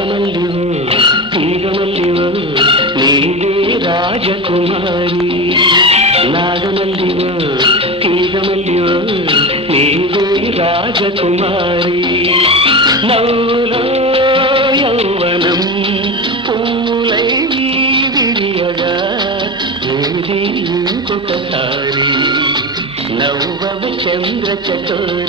నాగమల్లివో తీగమల్లివో నీవే రాజకుమారి. నాగమల్లివో తీగమల్లివో నీవే రాజకుమారి. నవ్వులో యౌవనం పూలై విరియగా ఏది ఇంకొకసారి నవ్వవ చంద్రచకోరి.